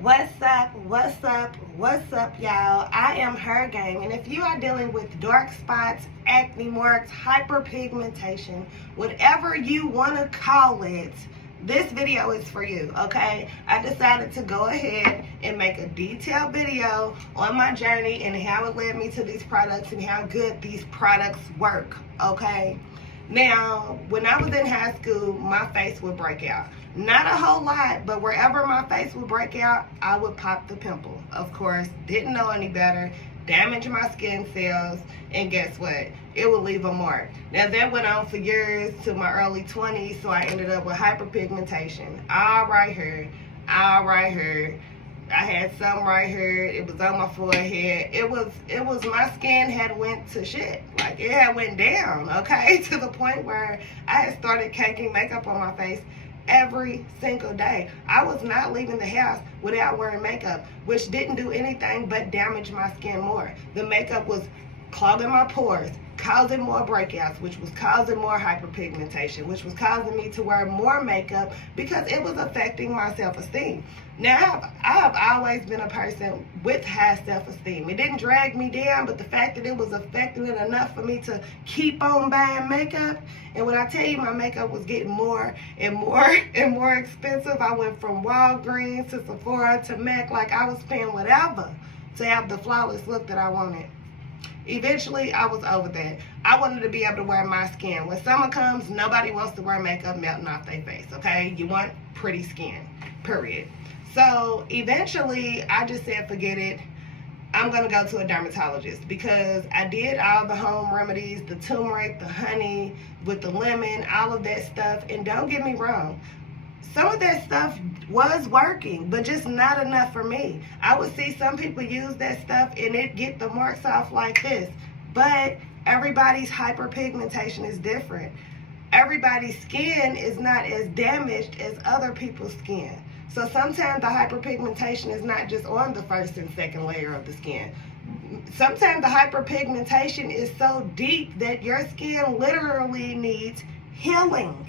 What's up, y'all? I am Her Game, and if you are dealing with dark spots, acne marks, hyperpigmentation, whatever you want to call it, this video is for you, okay? I decided to go ahead and make a detailed video on my journey and how it led me to these products and how good these products work, okay? Now, when I was in high school, my face would break out. Not a whole lot, but wherever my face would break out, I would pop the pimple. Of course, didn't know any better, damaged my skin cells, and guess what? It would leave a mark. Now, that went on for years to my early 20s, so I ended up with hyperpigmentation. All right here, I had some right here. It was on my forehead. It was my skin had went to shit. Like, it had went down, okay? To the point where I had started caking makeup on my face every single day. I was not leaving the house without wearing makeup, which didn't do anything but damage my skin more. The makeup was clogging my pores, causing more breakouts, which was causing more hyperpigmentation, which was causing me to wear more makeup because it was affecting my self-esteem. Now, I have always been a person with high self-esteem. It didn't drag me down, but the fact that it was affecting it enough for me to keep on buying makeup, and when I tell you my makeup was getting more and more and more expensive, I went from Walgreens to Sephora to MAC, like I was paying whatever to have the flawless look that I wanted. Eventually, I was over that. I wanted to be able to wear my skin. When summer comes, nobody wants to wear makeup melting off their face, okay? You want pretty skin, period. So eventually, I just said, forget it. I'm going to go to a dermatologist because I did all the home remedies, the turmeric, the honey, with the lemon, all of that stuff. And don't get me wrong, some of that stuff was working, but just not enough for me. I would see some people use that stuff and it get the marks off like this. But everybody's hyperpigmentation is different. Everybody's skin is not as damaged as other people's skin. So sometimes the hyperpigmentation is not just on the first and second layer of the skin. Sometimes the hyperpigmentation is so deep that your skin literally needs healing.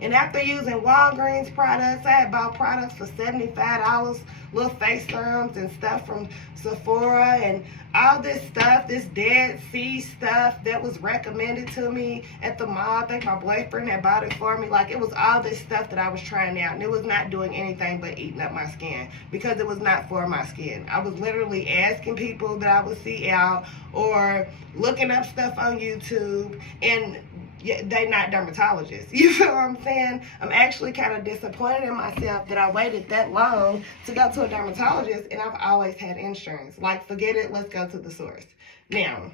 And after using Walgreens products, I had bought products for $75, little face serums and stuff from Sephora and all this stuff, this Dead Sea stuff that was recommended to me at the mall. I think my boyfriend had bought it for me. Like, it was all this stuff that I was trying out, and it was not doing anything but eating up my skin because it was not for my skin. I was literally asking people that I would see out or looking up stuff on YouTube, and they not dermatologists. You feel what I'm saying? I'm actually kind of disappointed in myself that I waited that long to go to a dermatologist, and I've always had insurance. Like, forget it, let's go to the source. Now,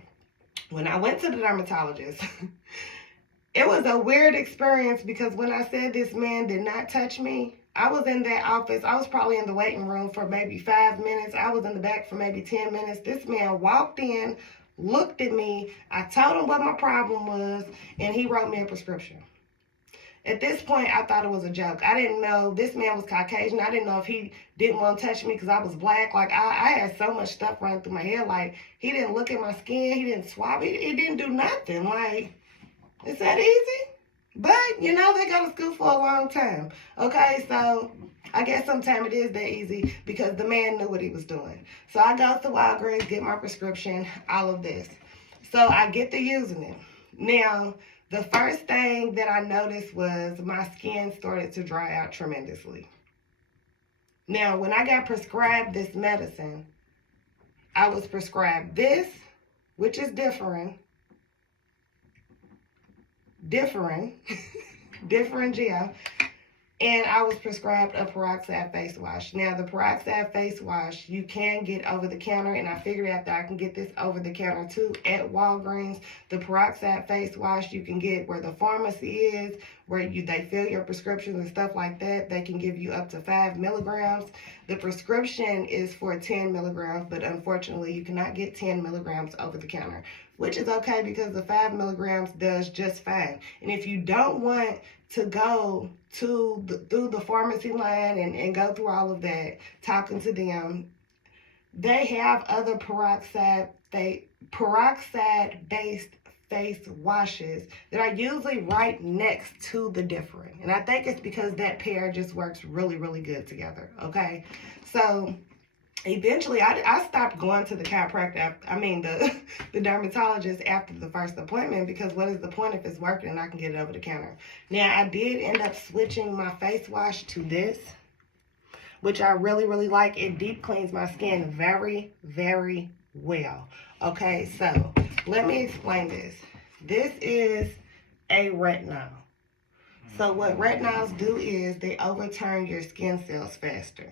when I went to the dermatologist, it was a weird experience because when I said this man did not touch me, I was in that office. I was probably in the waiting room for maybe 5 minutes. I was in the back for maybe 10 minutes. This man walked in, looked at me, I told him what my problem was, and he wrote me a prescription. At this point, I thought it was a joke. I didn't know this man was Caucasian. I didn't know if he didn't want to touch me because I was black. Like, I had so much stuff running through my head. Like, he didn't look at my skin. He didn't swab it. He didn't do nothing. Like, is that easy? But, you know, they go to school for a long time. Okay, so I guess sometimes it is that easy because the man knew what he was doing. So I go to Walgreens, get my prescription, all of this. So I get to using it. Now, the first thing that I noticed was my skin started to dry out tremendously. Now, when I got prescribed this medicine, I was prescribed this, which is different gel, and I was prescribed a peroxide face wash. Now, the peroxide face wash you can get over the counter, and I figured out that I can get this over the counter too at Walgreens. The peroxide face wash you can get where the pharmacy is, where they fill your prescriptions and stuff like that. They can give you up to 5 milligrams. The prescription is for 10 milligrams, but unfortunately you cannot get 10 milligrams over the counter, which is okay because the 5 milligrams does just fine. And if you don't want to go through the pharmacy line and go through all of that, talking to them, they have other peroxide-based face washes that are usually right next to the different. And I think it's because that pair just works really, really good together, okay? So eventually, I stopped going to the chiropractor, the dermatologist after the first appointment, because what is the point if it's working and I can get it over the counter? Now, I did end up switching my face wash to this, which I really, really like. It deep cleans my skin very, very well. Okay, so let me explain this. This is a retinol. So what retinols do is they overturn your skin cells faster.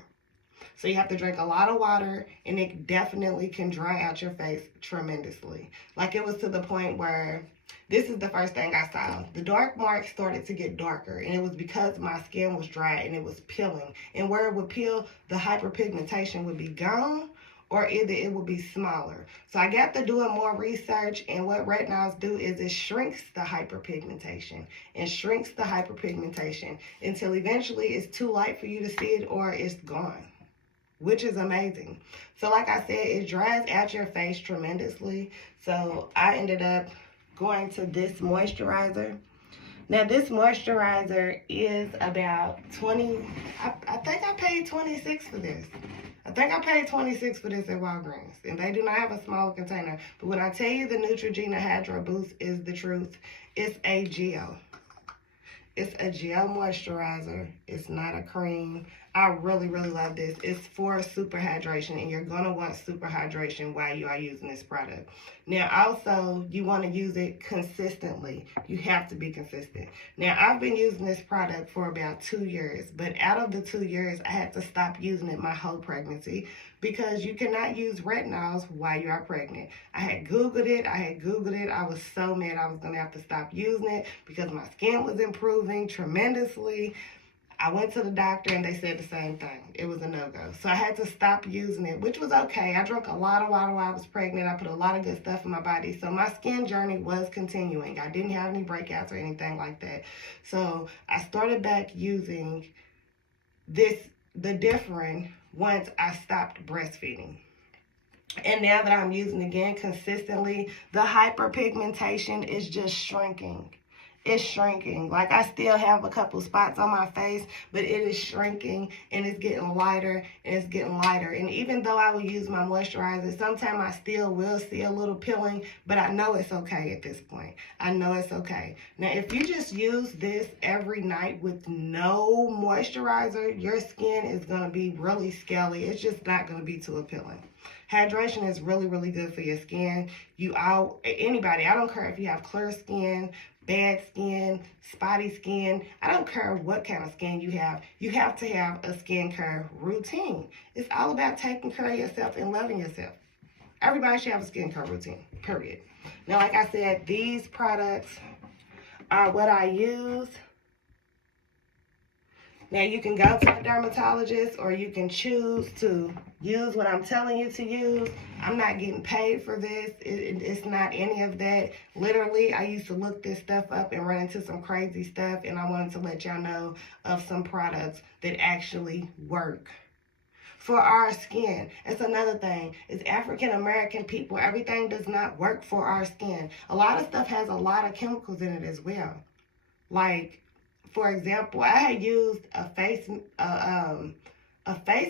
So you have to drink a lot of water, and it definitely can dry out your face tremendously. Like, it was to the point where this is the first thing I saw. The dark marks started to get darker, and it was because my skin was dry and it was peeling. And where it would peel, the hyperpigmentation would be gone, or either it would be smaller. So I got to doing more research, and what retinols do is it shrinks the hyperpigmentation until eventually it's too light for you to see it or it's gone, which is amazing. So like I said, it dries out your face tremendously. So I ended up going to this moisturizer. Now this moisturizer is about 20, I think I paid 26 for this. I think I paid 26 for this at Walgreens, and they do not have a smaller container. But when I tell you the Neutrogena Hydro Boost is the truth, it's a gel. It's a gel moisturizer. It's not a cream. I really, really love this. It's for super hydration, and you're going to want super hydration while you are using this product. Now, also, you want to use it consistently. You have to be consistent. Now, I've been using this product for about 2 years, but out of the 2 years, I had to stop using it my whole pregnancy because you cannot use retinols while you are pregnant. I had Googled it. I was so mad I was going to have to stop using it because my skin was improving tremendously. I went to the doctor and they said the same thing. It was a no-go. So I had to stop using it, which was okay. I drank a lot of water while I was pregnant. I put a lot of good stuff in my body. So my skin journey was continuing. I didn't have any breakouts or anything like that. So I started back using the different once I stopped breastfeeding. And now that I'm using it again consistently, the hyperpigmentation is just shrinking. It's shrinking. Like, I still have a couple spots on my face, but it is shrinking, and it's getting lighter, and it's getting lighter. And even though I will use my moisturizer, sometimes I still will see a little peeling, but I know it's okay at this point. I know it's okay. Now, if you just use this every night with no moisturizer, your skin is going to be really scaly. It's just not going to be too appealing. Hydration is really, really good for your skin. Anybody, I don't care if you have clear skin, bad skin, spotty skin. I don't care what kind of skin you have to have a skincare routine. It's all about taking care of yourself and loving yourself. Everybody should have a skincare routine, period. Now, like I said, these products are what I use. Now, you can go to a dermatologist or you can choose to use what I'm telling you to use. I'm not getting paid for this. It's not any of that. Literally, I used to look this stuff up and run into some crazy stuff, and I wanted to let y'all know of some products that actually work for our skin. It's another thing. It's African American people. Everything does not work for our skin. A lot of stuff has a lot of chemicals in it as well. Like, for example, I had used a face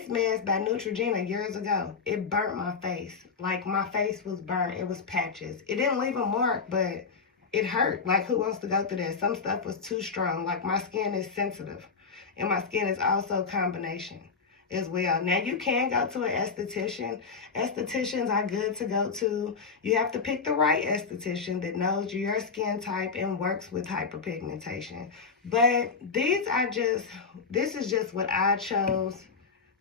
mask by Neutrogena years ago. It burnt my face. Like, my face was burnt. It was patches. It didn't leave a mark, but it hurt. Like, who wants to go through that? Some stuff was too strong. Like, my skin is sensitive, and my skin is also combination as well. Now, you can go to an esthetician. Estheticians are good to go to. You have to pick the right esthetician that knows your skin type and works with hyperpigmentation. But this is just what I chose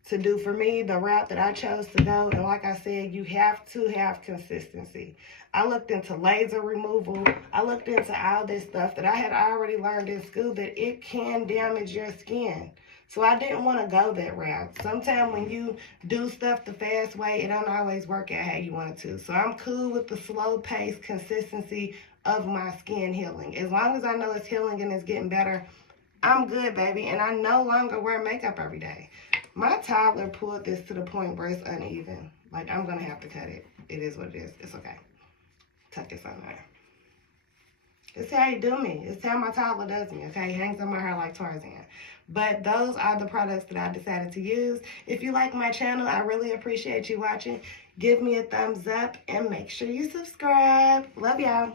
to do for me, the route that I chose to go. And like I said, you have to have consistency. I looked into laser removal. I looked into all this stuff that I had already learned in school that it can damage your skin. So I didn't want to go that route. Sometimes when you do stuff the fast way, it don't always work out how you want it to. So I'm cool with the slow pace consistency of my skin healing. As long as I know it's healing and it's getting better, I'm good, baby. And I no longer wear makeup every day. My toddler pulled this to the point where it's uneven. Like, I'm going to have to cut it. It is what it is. It's okay. Tuck this on there. It's how you do me. It's how my toddler does me, okay? He hangs on my hair like Tarzan. But those are the products that I decided to use. If you like my channel, I really appreciate you watching. Give me a thumbs up and make sure you subscribe. Love y'all.